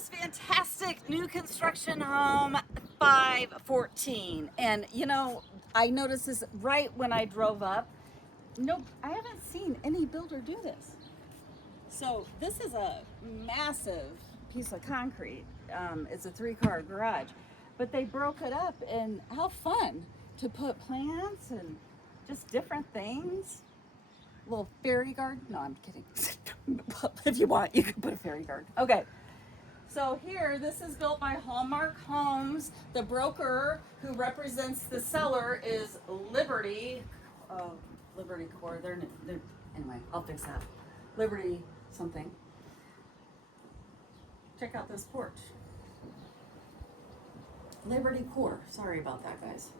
this fantastic new construction home, 514. And you know, I noticed this right when I drove up. No, I haven't seen any builder do this. So this is a massive piece of concrete. It's a 3-car garage, but they broke it up, and how fun to put plants and just different things. Little fairy garden. No, I'm kidding. If you want, you can put a fairy garden. Okay. So here, this is built by Hallmark Homes. The broker who represents the seller is Liberty. Liberty Core. They're anyway. I'll fix that. Liberty something. Check out this porch. Liberty Core. Sorry about that, guys.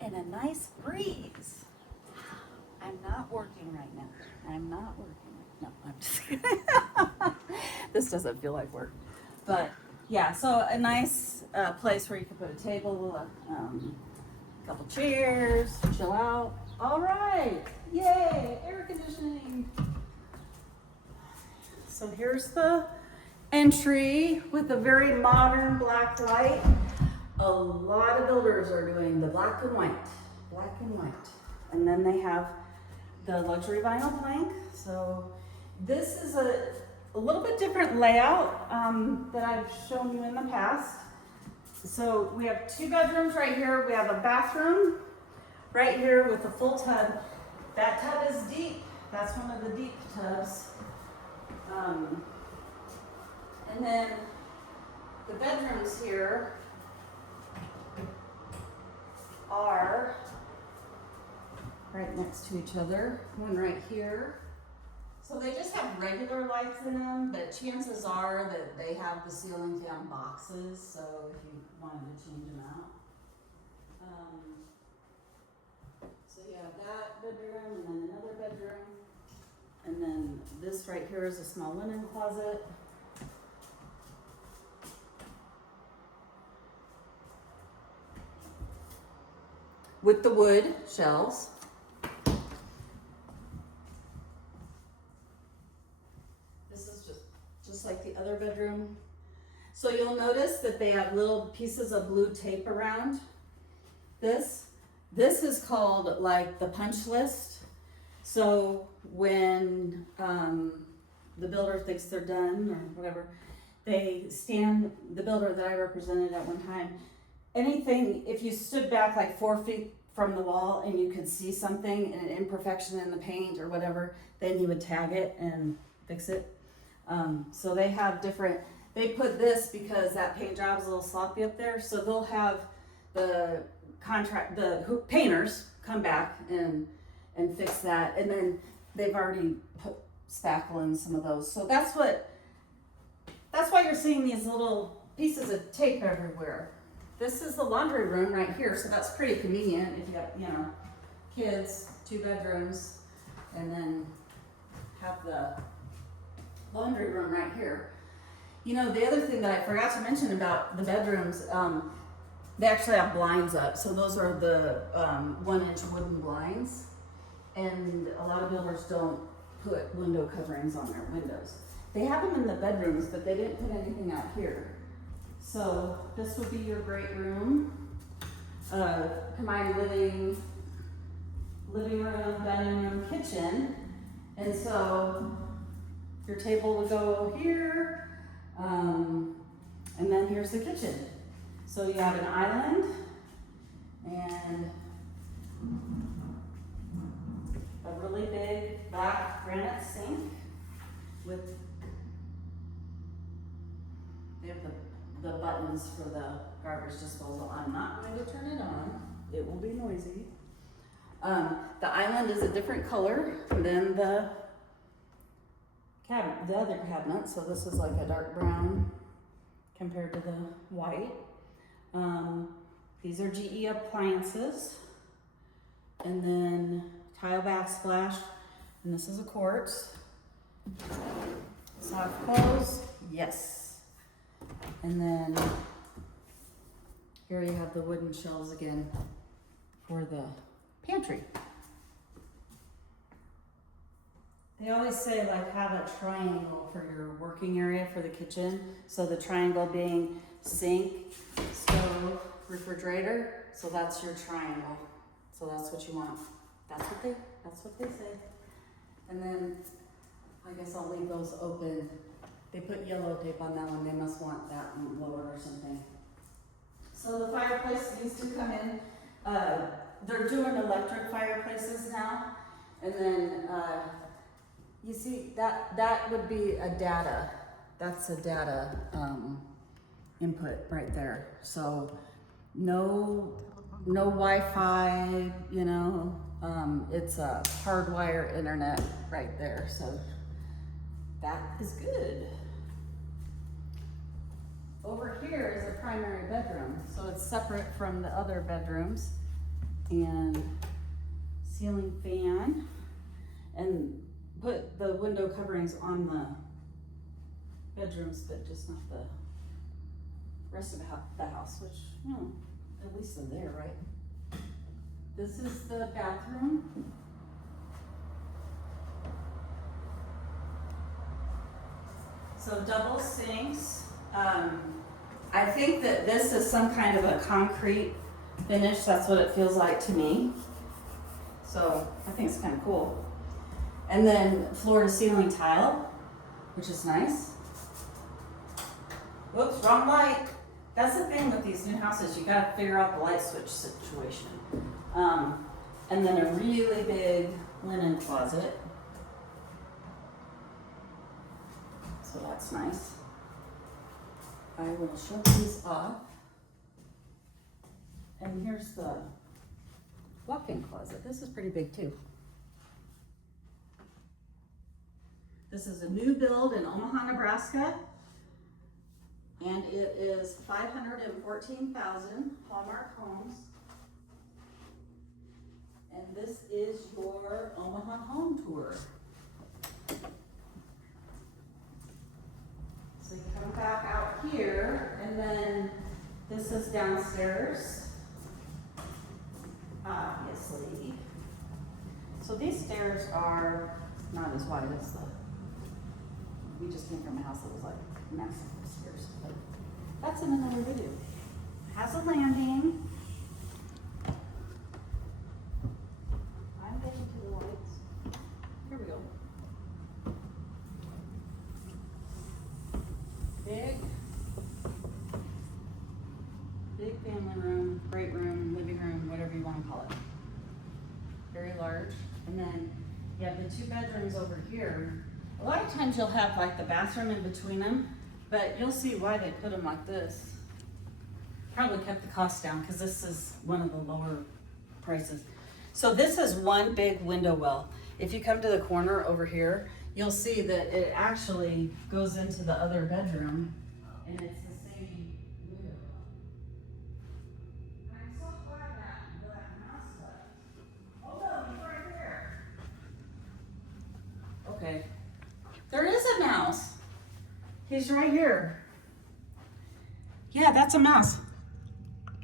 And a nice breeze. I'm not working right now. I'm not working. No, I'm just kidding. This doesn't feel like work. But yeah, so a nice place where you can put a table, a couple chairs, chill out. All right, yay, air conditioning. So here's the entry with a very modern black light. A lot of builders are doing the black and white. And then they have the luxury vinyl plank. So this is a little bit different layout that I've shown you in the past. So we have 2 bedrooms right here. We have a bathroom right here with a full tub. That tub is deep. That's one of the deep tubs. And then the bedrooms here are right next to each other. One right here. So they just have regular lights in them, but chances are that they have the ceiling fan boxes, so if you wanted to change them out. So you have that bedroom, and then another bedroom. And then this right here is a small linen closet. With the wood shelves. This is just like the other bedroom. So you'll notice that they have little pieces of blue tape around this. This is called like the punch list. So when the builder thinks they're done or whatever, they stand, the builder that I represented at one time, anything, if you stood back like 4 feet from the wall and you could see something, an imperfection in the paint or whatever, then he would tag it and fix it. So they have different, they put this because that paint job's a little sloppy up there, so they'll have the painters come back and fix that, and then they've already put spackle in some of those. So that's why you're seeing these little pieces of tape everywhere. This is the laundry room right here, so that's pretty convenient if you got, you know, kids, 2 bedrooms, and then have the laundry room right here. You know, the other thing that I forgot to mention about the bedrooms, they actually have blinds up. So those are the 1-inch wooden blinds, and a lot of builders don't put window coverings on their windows. They have them in the bedrooms, but they didn't put anything out here. So this would be your great room, combined living room, dining room, kitchen. And so your table would go here, and then here's the kitchen. So you have an island and a really big black granite sink with, they have the buttons for the garbage disposal. I'm not going to turn it on. It will be noisy. The island is a different color than the other cabinet. So this is like a dark brown compared to the white. These are GE appliances. And then tile backsplash. And this is a quartz. Soft close. Yes. And then here you have the wooden shelves again for the pantry. They always say like have a triangle for your working area for the kitchen. So the triangle being sink, stove, refrigerator. So that's your triangle. So that's what you want. That's what they say. And then I guess I'll leave those open. They put yellow tape on that one. They must want that one lower or something. So the fireplace needs to come in. They're doing electric fireplaces now. And then you see that would be a data. That's a data input right there. So no Wi-Fi, you know. It's a hardwire internet right there. So that is good. Over here is a primary bedroom. So it's separate from the other bedrooms. And ceiling fan. And put the window coverings on the bedrooms, but just not the rest of the house, which, you know, at least they're there, right? This is the bathroom. So double sinks. I think that this is some kind of a concrete finish. That's what it feels like to me. So I think it's kind of cool. And then floor to ceiling tile, which is nice. Whoops, wrong light. That's the thing with these new houses. You gotta figure out the light switch situation. And then a really big linen closet. So that's nice. I will show these off. And here's the walk-in closet. This is pretty big too. This is a new build in Omaha, Nebraska. And it is 514,000 Hallmark Homes. And this is your Omaha Home Tour. So you come back out here, and then this is downstairs, obviously. So these stairs are not as wide as we just came from a house that was like massive stairs, but that's in another video. Has a landing. I'm getting to the lights. Here we go. Big family room, great room, living room, whatever you want to call it. Very large. And then you have the 2 bedrooms over here. A lot of times you'll have like the bathroom in between them, but you'll see why they put them like this. Probably kept the cost down because this is one of the lower prices. So this is one big window well. If you come to the corner over here, you'll see that it actually goes into the other bedroom, and it's the same window well. I'm so glad that mouse left. Oh no, he's right there. Okay. There is a mouse. He's right here. Yeah, that's a mouse.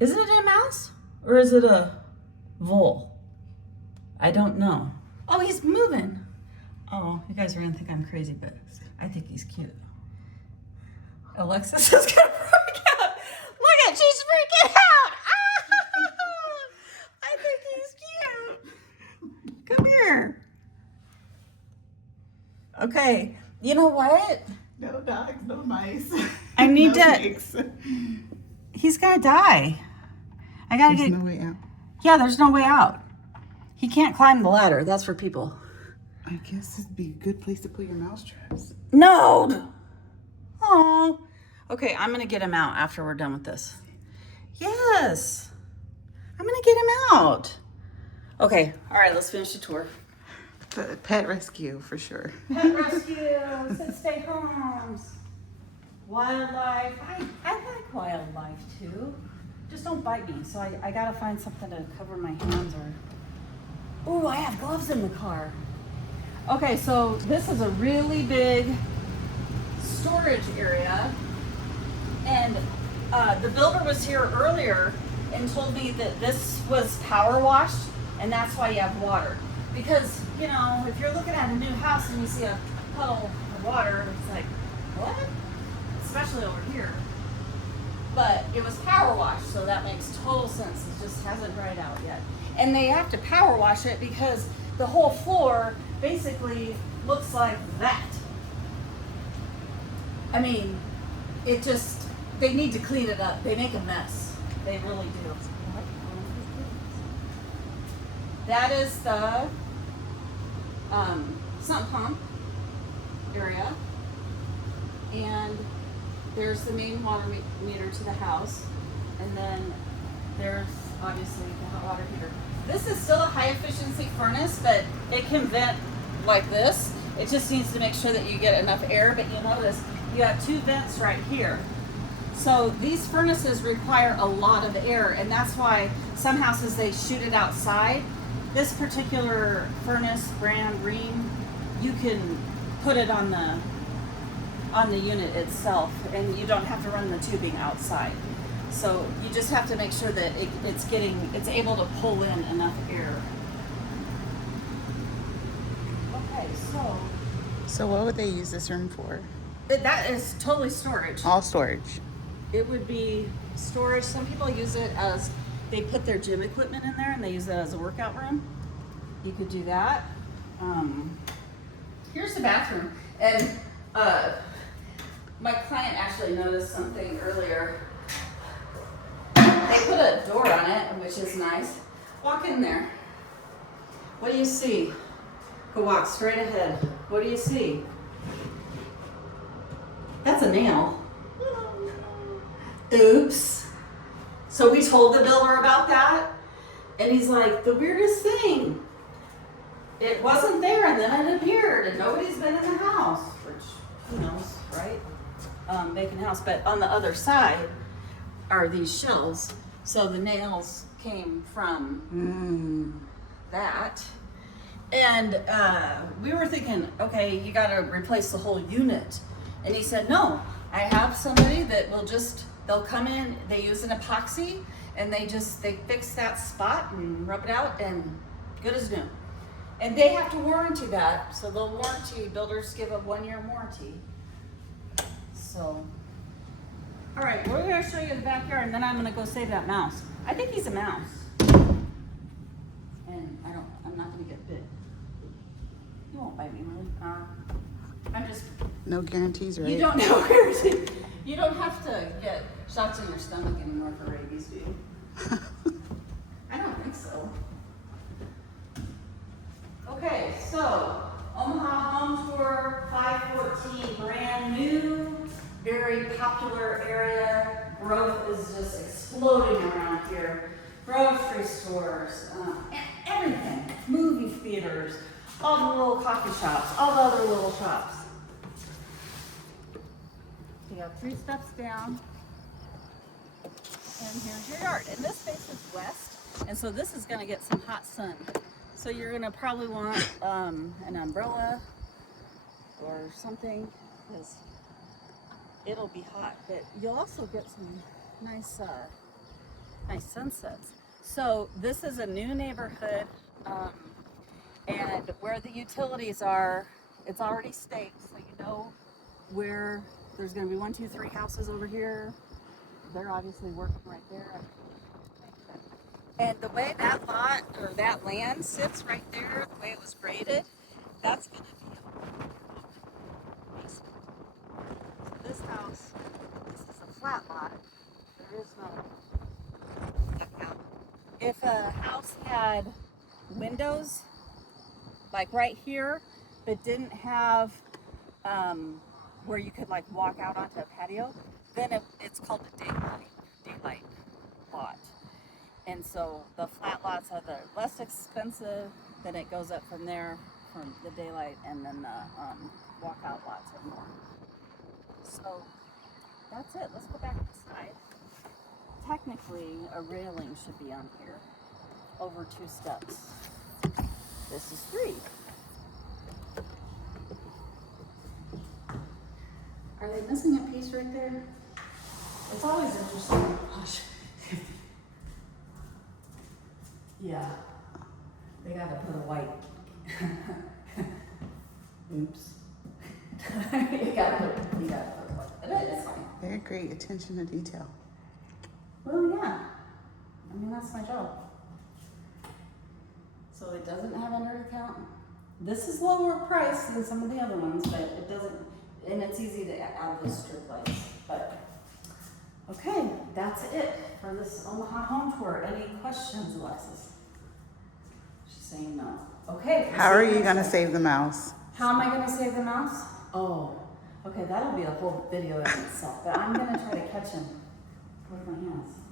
Isn't it a mouse? Or is it a vole? I don't know. Oh, he's moving. Oh, you guys are gonna think I'm crazy, but I think he's cute. Alexis is gonna freak out. Look at, she's freaking out. Ah! I think he's cute. Come here. Okay, you know what? No dogs, no mice. I need no to. snakes. He's gonna die. I gotta There's get. no way out. Yeah, there's no way out. He can't climb the ladder. That's for people. I guess it'd be a good place to put your mouse traps. No. Oh. Okay, I'm gonna get him out after we're done with this. Yes. I'm gonna get him out. Okay. All right. Let's finish the tour. The pet rescue for sure. Pet rescue, since stay homes, wildlife. I like wildlife too. Just don't bite me. So I gotta find something to cover my hands or. Ooh, I have gloves in the car. Okay, so this is a really big storage area, and the builder was here earlier and told me that this was power washed, and that's why you have water. Because, you know, if you're looking at a new house and you see a puddle of water, it's like, what? Especially over here. But it was power washed, so that makes total sense. It just hasn't dried out yet. And they have to power wash it because the whole floor basically looks like that. I mean, it just, they need to clean it up. They make a mess. They really do. That is the sump pump area. And there's the main water meter to the house. And then there's obviously the hot water heater. This is still a high efficiency furnace, but it can vent like this. It just needs to make sure that you get enough air, but you notice you have 2 vents right here. So these furnaces require a lot of air, and that's why some houses, they shoot it outside. This particular furnace brand, Rheem, you can put it on the unit itself, and you don't have to run the tubing outside. So you just have to make sure that it's able to pull in enough air. Okay, So what would they use this room for? that is totally storage. All storage. It would be storage. Some people use it as, they put their gym equipment in there and they use it as a workout room. You could do that. Here's the bathroom. And my client actually noticed something earlier. They put a door on it, which is nice. Walk in there. What do you see? Go walk straight ahead. What do you see? That's a nail. Oops. So we told the builder about that, and he's like, the weirdest thing. It wasn't there, and then it appeared, and nobody's been in the house, which, who knows, right? Vacant house. But on the other side are these shelves. So the nails came from that. And we were thinking, okay, you got to replace the whole unit. And he said, no, I have somebody that will just, they'll come in, they use an epoxy, and they fix that spot and rub it out, and good as new. And they have to warranty that, so they'll warranty, builders give a 1-year warranty. So, all right, we're gonna show you the backyard, and then I'm gonna go save that mouse. I think he's a mouse. And I'm not gonna get bit. He won't bite me, really. I'm just. No guarantees, right? You don't know where to. You don't have to get shots in your stomach anymore for rabies, do you? I don't think so. Okay, so Omaha Home Tour 514, brand new, very popular area. Growth is just exploding around here. Grocery stores, everything, movie theaters, all the little coffee shops, all the other little shops. You have 3 steps down, and here's your yard. And this faces west, and so this is gonna get some hot sun. So you're gonna probably want an umbrella or something, because it'll be hot, but you'll also get some nice sunsets. So this is a new neighborhood, and where the utilities are, it's already staked, so you know where there's going to be 1, 2, 3 houses over here. They're obviously working right there. And the way that lot or that land sits right there, the way it was graded, that's going to be a basement. So this house, this is a flat lot. There is no step out. If a house had windows, like right here, but didn't have where you could like walk out onto a patio, then it's called a daylight lot. And so the flat lots are the less expensive, then it goes up from there, from the daylight, and then the walkout lots are more. So that's it. Let's go back inside. Technically, a railing should be on here, over 2 steps. This is 3. Are they missing a piece right there? It's always interesting. Yeah, they gotta put a white Oops. you gotta put it. It's fine. Very great attention to detail. Well, yeah. I mean, that's my job. So it doesn't have under count. This is lower price than some of the other ones, but it doesn't, and it's easy to add those strip lights. But okay, that's it for this Omaha Home Tour. Any questions, Alexis? She's saying no. Okay. How are you going to save the mouse? How am I going to save the mouse? Oh, okay, that'll be a whole video in itself. But I'm going to try to catch him with my hands.